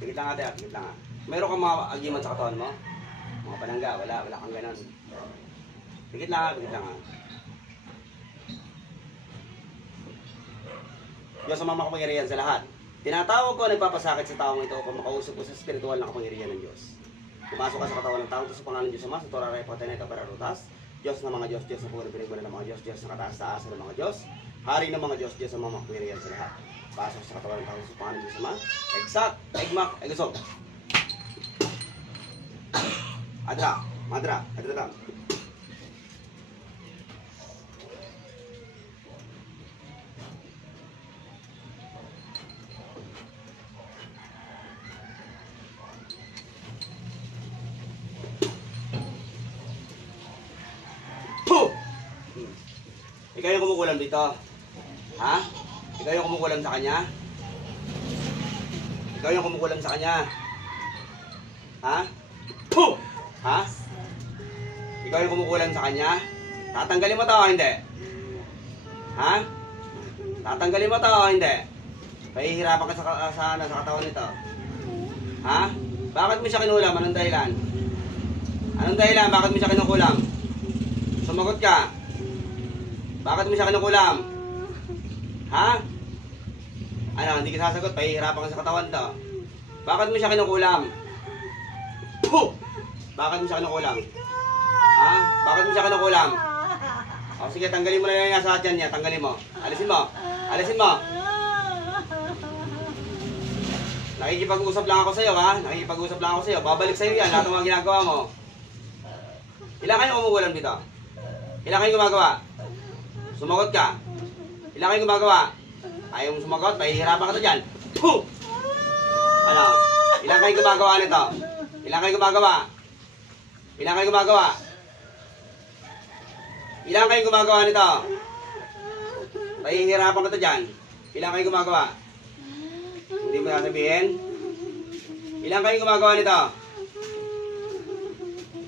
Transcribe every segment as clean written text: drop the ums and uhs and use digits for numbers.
Tigit lang ate, tigit lang. Meron kang mga agimat sa katawan mo? Mga panangga, wala kang ganon. Tigit lang. Diyos ang mga makapangyarihan sa lahat. Tinatawag ko, nagpapasakit sa taong ito kung makausap ko sa spiritual na kapangyarihan ng Diyos. Pumasok ka sa katawan ng tao, sa pangalan ng Diyos Ama, sa Torah Ray Pateneta para Rutas, Diyos ng mga Diyos, Diyos na puro pinagmula ng mga Diyos, Diyos na kataas-taasan ng mga Diyos, Hari ng mga Diyos, Diyos ang mga makapangyarihan sa lahat. Pasok sa katawan ng tao, sa pangalan ng Diyos Ama, Egsak, Egmak, Egesog. Adra. Ikaw yung kumukulam dito. Ha? Ikaw yung kumukulam sa kanya? Ikaw yung kumukulam sa kanya? Ha? Puh! Ha? Ikaw yung kumukulam sa kanya? Tatanggalin mo to o hindi? Ha? Tatanggalin mo to o hindi? Pahihirapan ka sa katawan nito. Ha? Bakit mo siya kinulam? Anong dahilan? Anong dahilan? Bakit mo siya kinukulam? Sumagot ka. Bakit mo siya kinukulam? Ha? Ano, hindi ka sasagot, pahihirapan ka sa katawan to. Bakit mo siya kinukulam? Puh! Bakit mo siya kinukulam? Ha? Bakit mo siya kinukulam? O sige, tanggalin mo na yung nasa tiyan niya, tanggalin mo. Alisin mo. Alisin mo. Nakikipag-usap lang ako sa'yo, ha? Nakikipag-usap lang ako sa'yo. Babalik sa'yo yan, lahat ng mga ginagawa mo. Ilan kayo kumukulam dito? Ilan kayo gumagawa? Sumagot ka. Ilan kayo gumagawa? Ayaw mo sumagot, pahihirapan ka to dyan. Puh! Ano? Ilan kayo gumagawa nito? Ilan kayo gumagawa? Ilan kayo gumagawa? Ilan kayo gumagawa nito? Pahihirapan ka to dyan. Ilan kayo gumagawa? Hindi mo sasabihin? Ilan kayo gumagawa nito?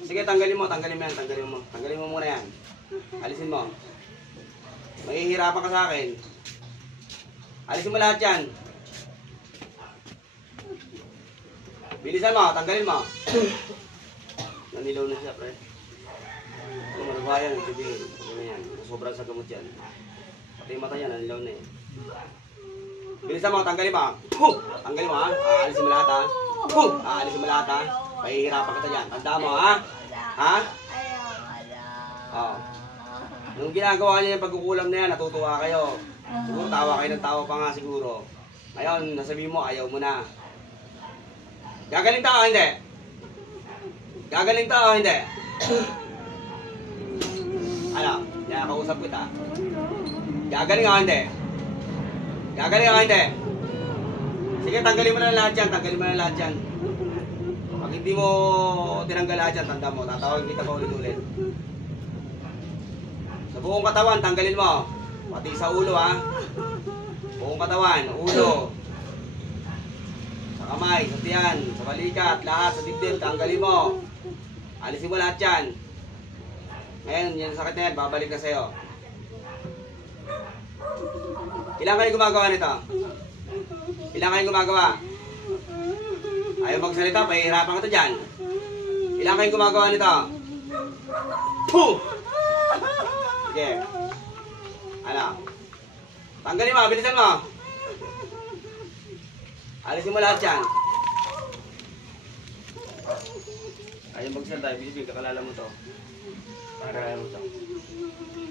Sige, tanggalin mo yan, tanggalin mo muna yan. Alisin mo. Mahihirapan ka sa akin. Alisin mo lahat yan. Bilisan mo, tanggalin mo. Nanilaw na siya, pre. Kung malubayan, sabihin. Sobrang sa gamot yan. Pati yung mata niya, nanilaw na eh. Bilisan mo, tanggalin mo. Tanggalin mo, ha? Aalisin mo lahat, ha? Aalisin mo lahat, ha? Mahihirapan ka dyan. Tanda mo, ha? Ha? Oh. Nung ginagawa niya yung pagkukulam na yan, natutuwa kayo. Siguro tawa kayo ng tawa pa nga siguro. Ngayon, nasabihin mo, ayaw mo na. Gagaling tao, hindi? Gagaling tao, hindi? Ano? Nakakausap kita. Gagaling ako, hindi? Gagaling ako, hindi? Sige, tanggalin mo na lahat yan. Tanggalin mo na lahat yan. Pag hindi mo tinanggal lahat yan, tanda mo, tatawagin kita pa ulit-ulit. Sa buong katawan, tanggalin mo. Pati sa ulo, ha? Buong katawan, ulo. Sa kamay, sa tiyan, sa balikat, lahat, sa dibdib, tanggalin mo. Alisin mo lahat yan. Ngayon, yung sakit na yan, babalik na sa'yo. Ilan kayo gumagawa nito? Ilan kayo gumagawa? Ayaw magsalita, pahihirapan ka to dyan. Ilan kayo gumagawa nito? Puh! Sige. Ano? Tanggalin mo, bilisan mo. Alisin mo lahat yan. Ayaw magsalita, ibig kakalala mo to. Kakalala mo to.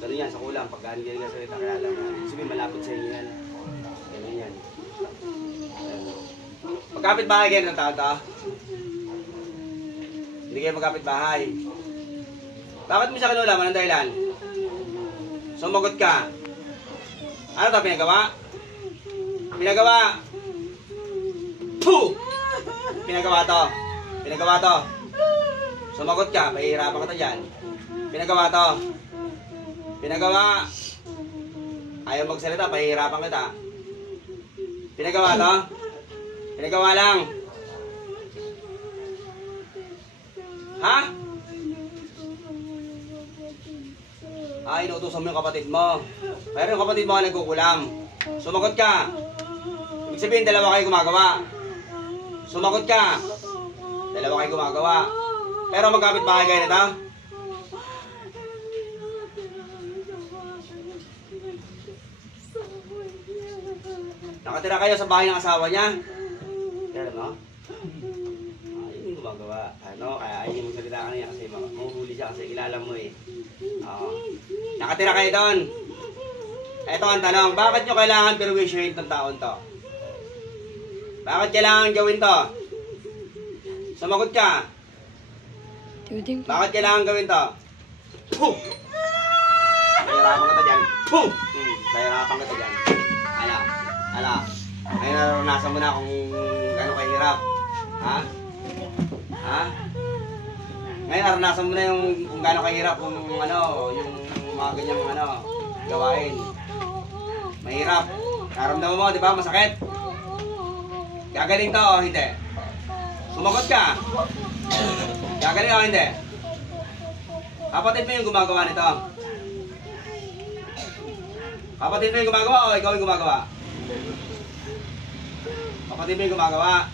Ganun yan, sa kulang. Pag galing ka salita, kakalala mo. Sabihin, malapit sa inyo yan. Ganun yan. Magkapit bahay kayo ng tao to? Hindi kayo magkapit bahay. Bakit mo siya kinulam? Anong dahilan? Sumagot ka. Ano ito? Pinagawa? Pinagawa! Puh! Pinagawa to. Pinagawa to. Sumagot ka. Pahihirapan ka to dyan. Pinagawa to. Pinagawa. Ayaw magsalita. Pahihirapan kita. Pinagawa to. Pinagawa lang. Ha? Inuutosan mo yung kapatid mo. Pero yung kapatid mo nagkukulam. Sumagot ka. Ibig sabihin, dalawa kayo gumagawa. Sumagot ka. Dalawa kayo gumagawa. Pero magkapit bahay kayo nito? Nakatira kayo sa bahay ng asawa niya? Kaya no? Ayun yung gumagawa. Ano? Kaya ayun yung magsalita ka niya kasi mahuhuli siya kasi kilala mo eh. Nakatira kayo doon? Ito ang tanong, bakit nyo kailangan perwisyohin itong taon to? Bakit kailangan gawin to? Sumagot ka. Bakit kailangan gawin to? Boom! Nahirapan ka to dyan. Boom! Nahirapan ka to dyan. Ala. Ngayon naranasan mo na kung gano'ng kahirap. Ha? Ngayon naranasan mo na yung kung gano'ng kahirap kung ano, yung mga ganyang gawain. Mahirap. Naramdaman mo, di ba? Masakit. Gagaling to o hindi? Sumagot ka. Gagaling o hindi? Kapatid mo yung gumagawa nito? Kapatid mo yung gumagawa o ikaw yung gumagawa? Kapatid mo yung gumagawa?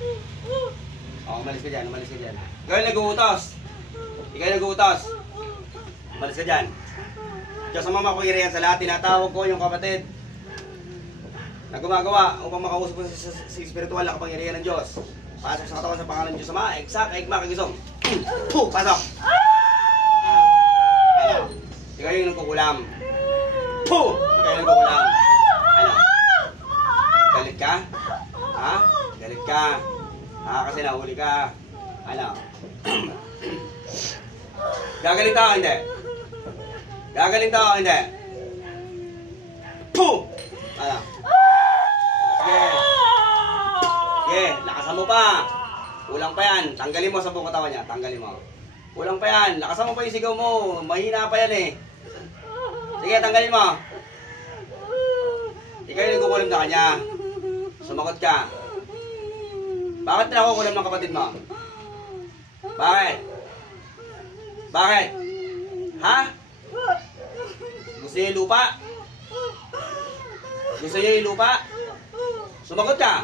O, umalis ka dyan, umalis ka dyan. Ikaw yung nag-uutos. Ikaw yung nag-uutos. Umalis ka dyan. Diyos ang mga makuhirihan sa lahat, tinatawag ko yung kapatid na gumagawa upang makausap ko sa spiritual na kapangyarihan ng Diyos. Pasok sa katawan sa pangalan ng Diyos Ama, eksak, ekma, kagisong. Pasok! Ikaw yung nagkukulam. Ikaw yung nagkukulam. Galit ka? Ha? Galit ka? Kasi nahuli ka. Gagaling tao, hindi? Gagaling tao, hindi? Sige, lakasan mo pa. Kulang pa yan. Tanggalin mo sa buong katawan niya. Tanggalin mo. Kulang pa yan. Lakasan mo pa yung sigaw mo. Mahina pa yan eh. Sige, tanggalin mo. Ikaw yung nagkukulam sa kanya. Sumagot ka. Bakit nakukulam ng kapatid mo? Bakit? Bakit? Ha? Gusto niya yung lupa? Gusto niya yung lupa? Sumagot ka.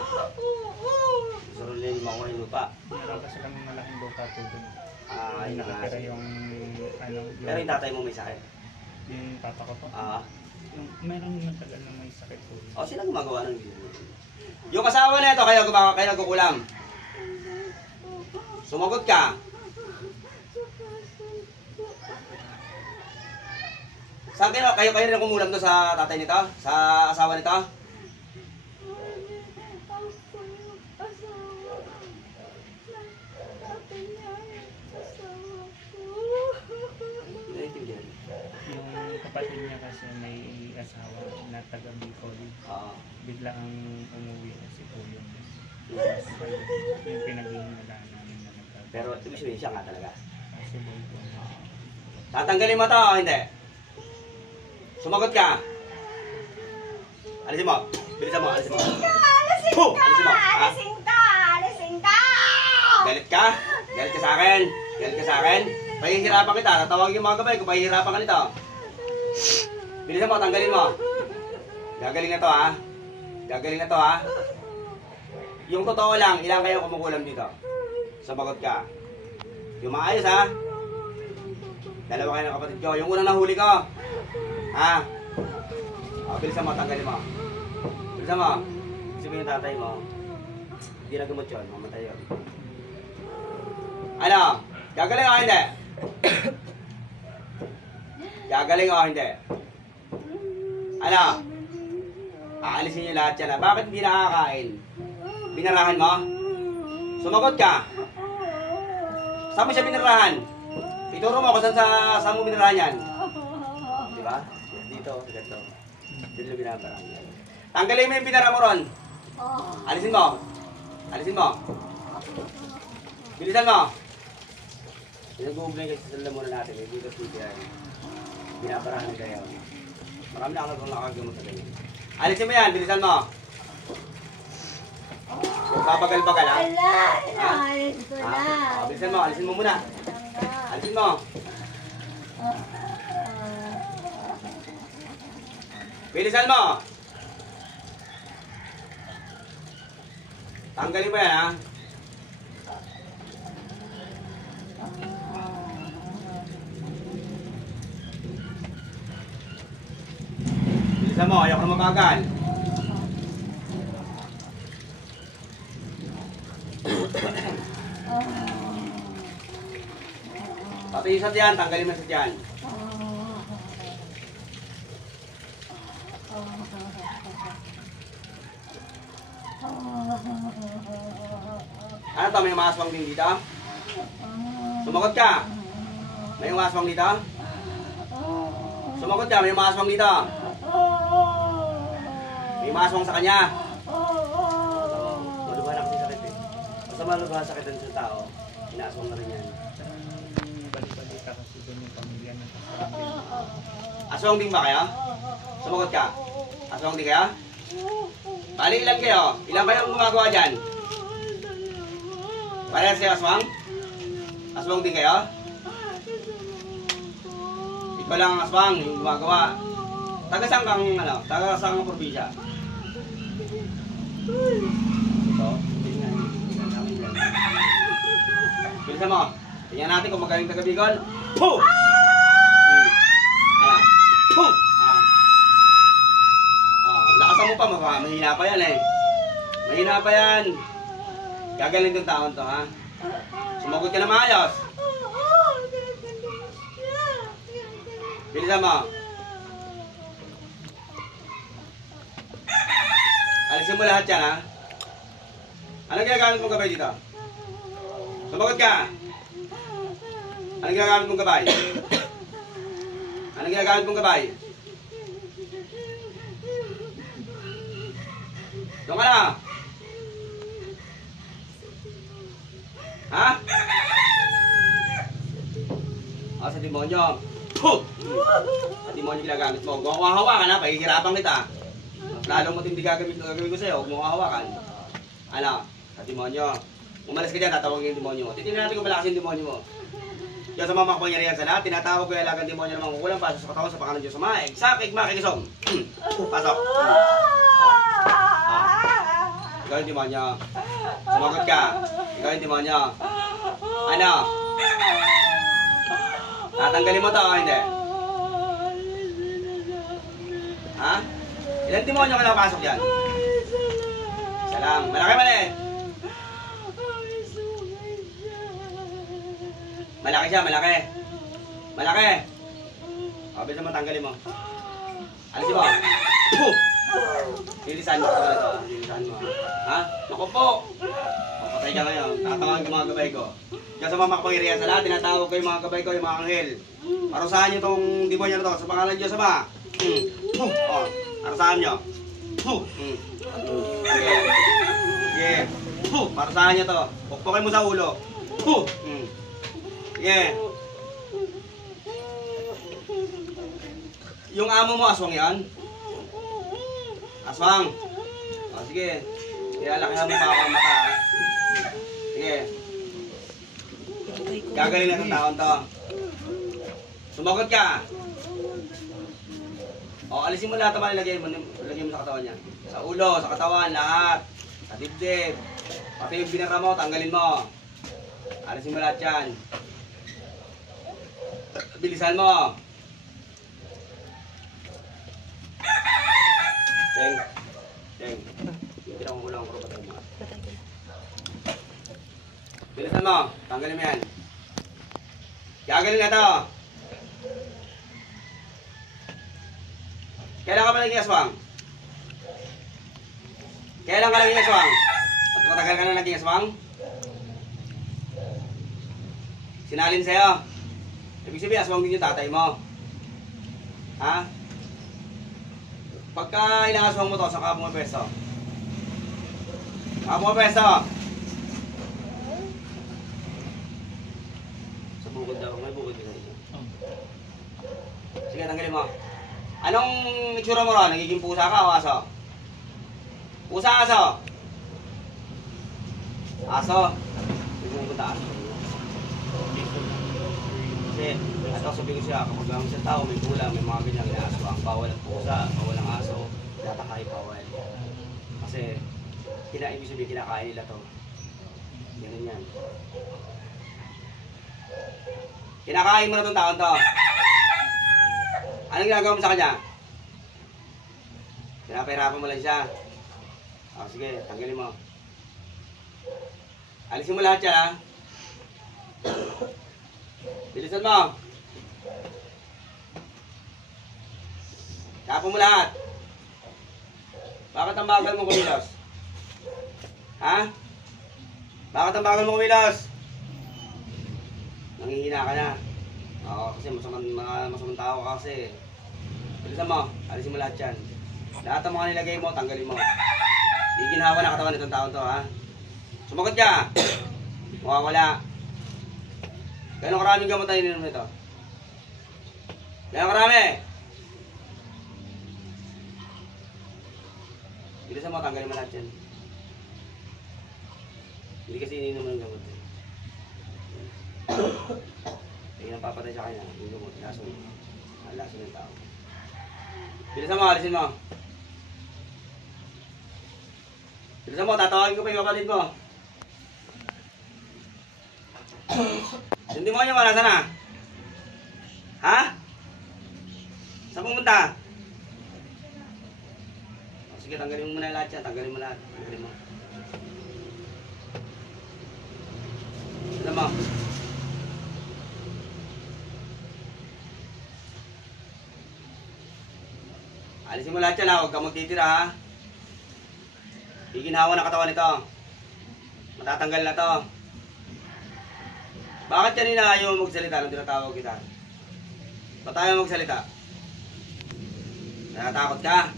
Gusto rin yung makuha yung lupa. Meron kasi kami malaking lupa po dun. Ay, nakatira yung pero yung tatay mo may sakit? Yung papa ko po. Meron matagal na may sakit po. Sino gumagawa ng gilid? Yung asawa na ito, kayo nagkukulam. Sumagot ka. Saan kayo rin kumulam doon sa tatay nito? Sa asawa nito? Yung kapatid niya kasi may asawa na taga Bicol. Bigla ang umuwi kasi po yung pinag-iingalaan namin na nagkakaroon. Pero ibig sabihin siya nga talaga. Possible po. Tatanggalin mo to o hindi? Sumagot ka. Alisin mo. Bilisan mo, alisin mo. Alisin ka! Alisin ka! Alisin ka! Galit ka? Galit ka sa akin? Galit ka sa akin? Pahihirapan kita. Tatawagin yung mga gabay kung pahihirapan ka nito. Bilisan mo, tanggalin mo. Gagaling na to ha. Gagaling na to ha. Yung totoo lang, ilang kayo kumukulam dito? Sumagot ka. Yung maayos ha. Dalawa kayo ng kapatid ko. Yung unang nahuli ko. Ha? Bilisan mo, tanggalin mo. Bilisan mo. Sabihin yung tatay mo. Hindi na gumot yun. Mamatay yun. Ano? Gagaling o hindi? Gagaling o hindi? Ano? Aalisin niyo lahat yan. Bakit hindi nakakain? Binarahan mo? Sumagot ka. Saan mo siya binarahan? Ituro mo kung saan mo binarahan yan. Diba? Dito, dito. Dito binabara. Tanggalin mo yung binara mo ron. Alisin mo. Alisin mo. Bilisan mo. Pinag-google kayo sa salamunan natin. May dito yan. Binabarahan na kayo. Marami na ako nakagamot sa ganyan. Alisin mo yan. Bilisan mo. Babagal-bagal ha? Alis ko na. Bilisan mo. Alisin mo muna. Alisin mo. Bilisan mo. Tanggalin mo yan ha. Bilisan mo, ayaw ka na mabagal. Pati yung sadyan, tanggalin mo yung sadyan. Ano to, may umaswang din dito? Sumagot ka. May umaswang dito? Sumagot ka, may umaswang dito. May umaswang sa kanya. Maluha na kasi sakit eh. Basta maluha sakit din sa tao, inaaswang na rin yan. Balik-balita kasi doon yung pamilya ng kasama. Aswang din ba kayo? Sumagot ka. Aswang din kayo? Bali, ilan kayo? Ilan kayo ang gumagawa dyan? Parehas kayo aswang? Aswang din kayo? Ikaw lang ang aswang, yung gumagawa. Taga-saan kang, ano? Taga-saan kang probinsya? Ito? Bilisan mo. Tingnan natin kung magaling taga Bicol. Puh! Ayan. Puh! Lakasan mo pa, mahina pa yan eh. Mahina pa yan. Gagaling yung taon to, ha? Sumagot ka na maayos. Bilisan mo. Alisin mo lahat yan, ha? Anong ginagamit mong gabay dito? Sumagot ka. Anong ginagamit mong gabay? Anong ginagamit mong gabay? Doon ka na. Ha? Sa demonyo. Puh! Sa demonyo ginagamit mo. Huwag mo hawakan ha, pahihirapan kita. Lalo mo hindi gagawin ko sa'yo, huwag mo hawakan. Ano? Sa demonyo. Umalis ka dyan, tatawagin yung demonyo mo. Titignan natin kung malakas yung demonyo mo. Diyos sa mga makapangyarihan sa lahat, tinatawag ko yung alagang demonyo ng mga kukulang pasok sa katawan sa pangalan ng Diyos sa mga sakik, makikisom. Pasok. Ikaw yung demonyo. Sumagot ka. Ikaw yung demonyo. Ano? Tatanggalin mo to o hindi? Ha? Ilan demonyo ka nakapasok dyan? Isa lang. Malaki maliit? Malaki siya, malaki. Malaki. O, bisa mo, tanggalin mo. Alisin mo. Puh! Lilisan mo ito. Lilisan mo. Ha? Naku po. Patay ka ngayon. Tatawagin yung mga gabay ko. Diyan sa mga makapangyarihan sa lahat, tinatawag ko yung mga gabay ko, yung mga anghel. Parusahan nyo itong demonyo na ito sa pangalan Diyos Ama. Puh! O, parusahan nyo. Puh! Sige. Sige. Puh! Parusahan nyo ito. Pukpukin mo sa ulo. Puh! Sige. Yung amo mo, aswang yan? Aswang. O, sige. Kaya laki mo pa ako ang mata. Ha? Sige. Gagaling na itong taon to. Sumagot ka. O, alisin mo lahat naman ilagay mo sa katawan niya. Sa ulo, sa katawan, lahat. Sa dibdib. Pati yung binara mo, tanggalin mo. Alisin mo lahat yan. Bilisan mo. Deng. Deng. Yung pinakungkulang ko patay mo. Bilisan mo. Tanggalin mo yan. Gagaling na to. Kailan ka ba naging aswang? Kailan ka naging aswang? At matagal ka na naging aswang? Sinalin sa'yo. Ibig sabihin, aswang din yung tatay mo. Ha? Pagka inaaswang mo to, saan ka pumapesto? Saan ka pumapesto? Sa bukod daw. May bukod din sa'yo. Sige, tanggalin mo. Anong itsura mo ron? Nagiging pusa ka o aso? Pusa, aso? Aso? Hindi mo punta aso. Kasi, ito sabi ko siya, kapag ang isang tao may kulang, may mga ganyang inaaswang, bawal ang pusa, bawal ang aso, natakay bawal. Kasi, ibig sabihin, kinakain nila to. Ganun yan. Kinakain mo na itong taon to. Anong ginagawa mo sa kanya? Pinapahirapan mo lang siya. Sige, tanggalin mo. Alisin mo lahat yan, ha? Bilisan mo. Tapon mo lahat. Bakit ang bagal mo kumilos? Ha? Bakit ang bagal mo kumilos? Nanghihina ka na. Oo, kasi masamang tao ka kasi. Bilisan mo. Alisin mo lahat yan. Lahat ng mga nilagay mo, tanggalin mo. Di ginhawa na katawan itong taon to, ha? Sumagot ka. Mawawala. Gano'ng karaming gamot tayo ininom nito? Gano'ng karami? Bilisan mo, tanggalin mo lahat yan. Hindi kasi ininom ng gamot. Hindi nang papatay sa kanya. Yung gamot, lason. Lason ng tao. Bilisan mo, alisin mo. Bilisan mo, tatawagin ko pa yung kapatid mo. Hindi mo niya wala sana. Ha? Saan pumunta? Sige, tanggalin mo muna lahat yan. Tanggalin mo lahat. Tanggalin mo. Alam mo. Alisin mo lahat yan, ha. Huwag kang magtitira, ha. Iginhawa na katawan nito. Matatanggal na to. Bakit kanina ayaw mo magsalita nung tinatawag kita? Ba't ayaw mo magsalita? Natatakot ka?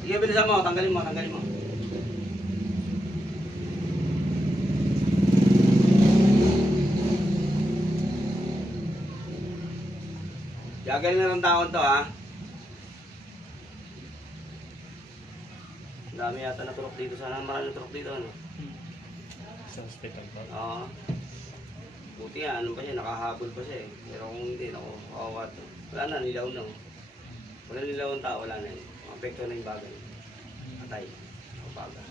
Sige, bilisan mo. Tanggalin mo, tanggalin mo. Gagaling na ng taon to, ha? Dami yata naturok dito. Sana marami naturok dito, ano? Sa hospital ba? Oo. Buti nga, ano pa siya, nakahabol pa siya eh. Pero kung hindi, naku, kawawa to. Wala na, nilaw na. Wala nilaw ang tao, wala na eh. Apekto na yung bagal. Atay. O baga.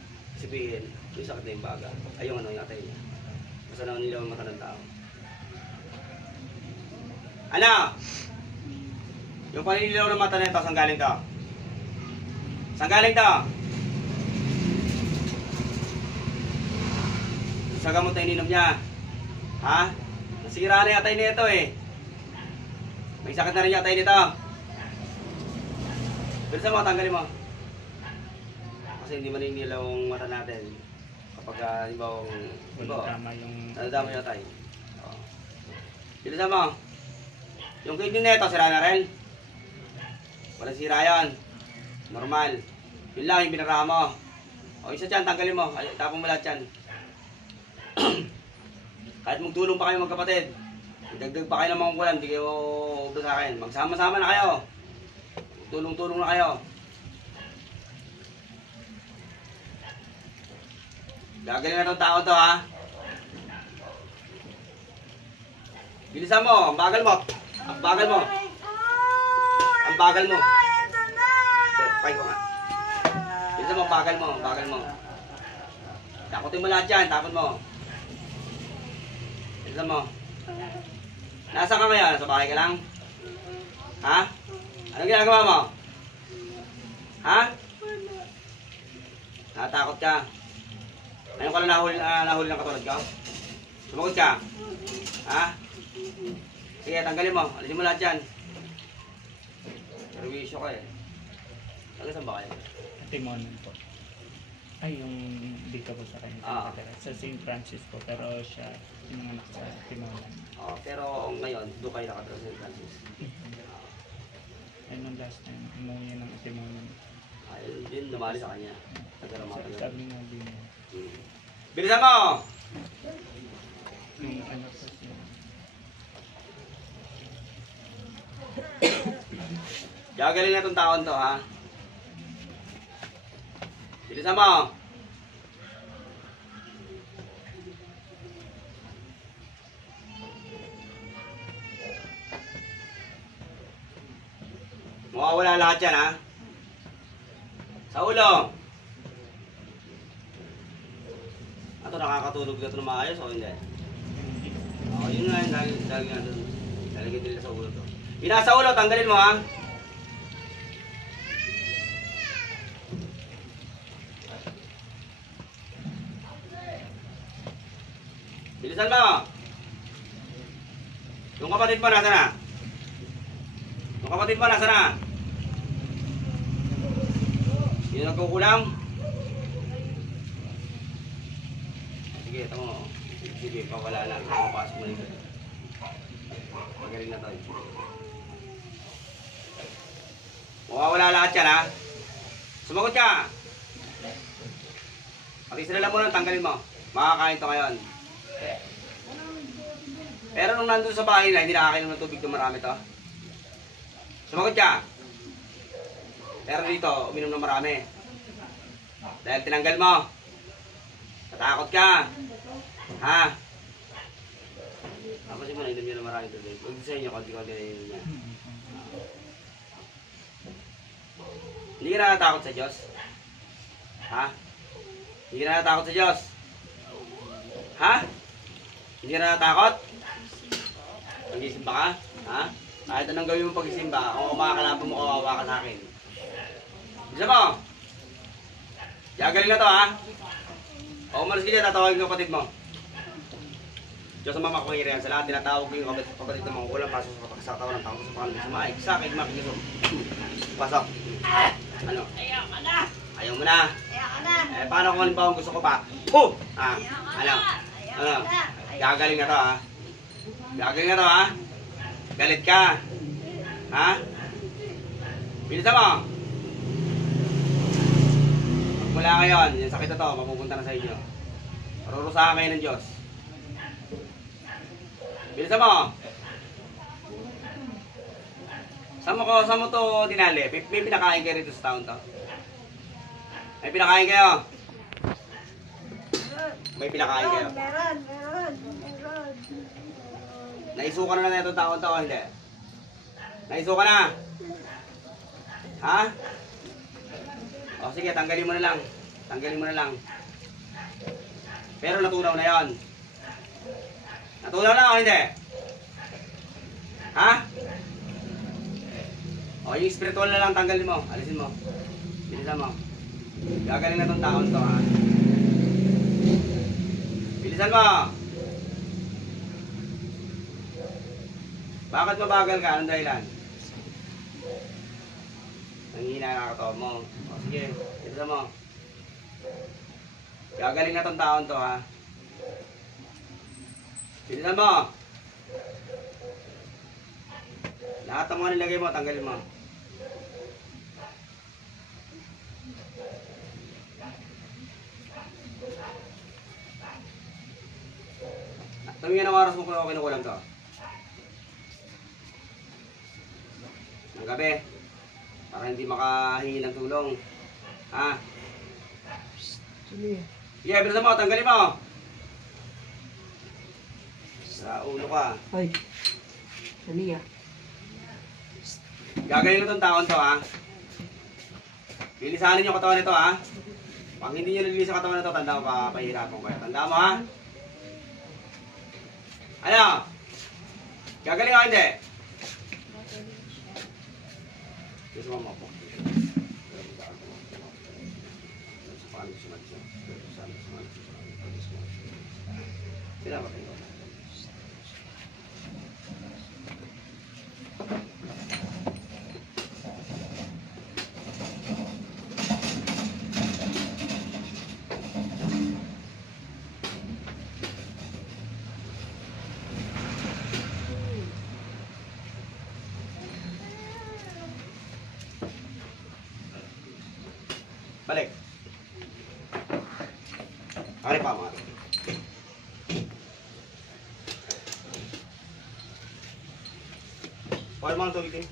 Sabihin, yung sakit na yung baga. Ay, yung ano, yung atay niya. Basta na nilaw ang mata ng tao. Ano? Yung paninilaw ng mata na ito, saan galing to? Saan galing to? Sa gamot na ininom niya. Ha? Nasira na yata nito eh. May sakit na rin yata nito. Bilisan mo, tanggalin mo. Kasi hindi maninilaw ang mata natin. Kapag halimbawa, Tama yung... nadadama yung atay. Bilisan mo. Yung kidney nito, sira na rin. Walang sira yan. Normal. Yun lang yung binara mo. O isa dyan, tanggalin mo. Ay, tapong mo lahat yan. Kahit magtulong pa kayo magkapatid, dagdag pa kayo ng mga kulan, hindi kayo ubos sa akin. Magsama-sama na kayo. Tulong-tulong na kayo. Gagaling na itong tao to, ha? Bilisan mo, ang bagal mo. Ang bagal mo. Ang bagal mo. Pay ko nga. Bilisan mo, ang bagal mo. Ang bagal mo. Takutin mo lahat yan, tapon mo. Bilisan mo. Nasaan ka ngayon? Sa bahay ka lang? Ha? Anong ginagawa mo? Ha? Natatakot ka? Ngayon ka lang nahuli ng katulad ko? Sumagot ka? Ha? Sige, tanggalin mo. Alisin mo lahat yan. Servisyo ka eh. Saan ba kayo? Timonan po. Ay, yung dito po sa kanya. Sa St. Francis po. Pero siya, yung anak sa Timonan. Oh, pero ngayon, doon kayo nakatira sa St. Francis. Ay, nung last time, umuwi ng Timonan. Ay, yun, lumali sa kanya. Sabi nga din niya. Bilisan mo! Yung anak ko siya. Gagaling na itong taon to, ha? Bilisan mo! Mawawala lahat yan, ha? Sa ulo! Ato, nakakatulog na ito na maayos o hindi? Oo, yun nga yung lagi nga doon. Lalagyan nila sa ulo to. Yung nasa ulo, tanggalin mo, ha? Bilisan mo. Yung kapatid mo, nasa na? Yung kapatid mo, nasa na? Yung nagkukulang? Sige, ito mo. Sige, pawala lang. Papasok mo nito. Magaling na tayo. Mawawala lahat yan, ha? Sumagot ka! Pakisira lang mo lang, tanggalin mo. Makakain to ngayon. Pero nung nandun sa bahay na, hindi nakakainom ng tubig na marami to. Sumagot ka! Pero dito, uminom ng marami. Dahil tinanggal mo. Natakot ka. Ha? Tapos mo, nainom niya ng marami tubig. Huwag sa inyo, konti-konti na inom niya. Hindi ka na natakot sa Diyos? Ha? Hindi ka na natakot sa Diyos? Ha? Hindi ka na natakot? Mag-isimba ka? Ha? Kahit anong gawin mo pag-isimba, kung kumakalaban mo, kawawa ka sa akin. Bisa mo? Gagaling na to, ha? O umalis ka dyan, tatawagin ko kapatid mo. Diyos ang mamakuhiri yan. Sa lahat, tinatawag ko yung kapatid mo. Kulang pasok sa katawan ng tao sa pangalan sa maik. Sa akin, makikisom. Pasok. Ano? Ayaw ka na. Ayaw mo na. Ayaw ka na. Eh, paano kung halimbawa gusto ko pa? Puh! Ah, ano? Ano? Gagaling na to, ha? Gagaling na to, ha? Galit ka. Ha? Bilisan mo. Mula ngayon, yung sakit na to, mapupunta na sa inyo. Parurusahan kayo ng Diyos. Bilisan mo. Saan mo to dinali? May pinakain kayo rito sa taon to? May pinakain kayo? May pinakain kayo? Meron. Naisuka na itong taon to o hindi? Naisuka na? Ha? O sige, tanggalin mo na lang. Tanggalin mo na lang. Pero natunaw na yon. Natunaw na o hindi? Ha? O yung spiritual na lang tanggalin mo. Alisin mo. Bilisan mo. Gagaling na itong taon to, ha? Bilisan mo. Bakit mabagal ka? Anong dahilan? Nanghina na nakatawa mo. O sige, bilisan mo. Gagaling na itong taon to, ha? Bilisan mo. Lahat ng mga nilagay mo, tanggalin mo. Tumingin ang oras mo kung ako kinukulang to. Ng gabi. Para hindi makahingi ng tulong. Ha? Sige, bilisan mo, tanggalin mo. Sa ulo ka. Ay, Saniya. Gagaling na itong taon to, ha? Lilisanin yung katawan nito, ha? Pag hindi nyo nililis ang katawan nito, tanda mo pa, pahihirapan ko kayo. Tanda mo, ha? Ano? Gagaling ako, hindi? Gusto mo mo po. Sila ba kayo? Balik. Ari pa, mga. Pwede mga tubig din.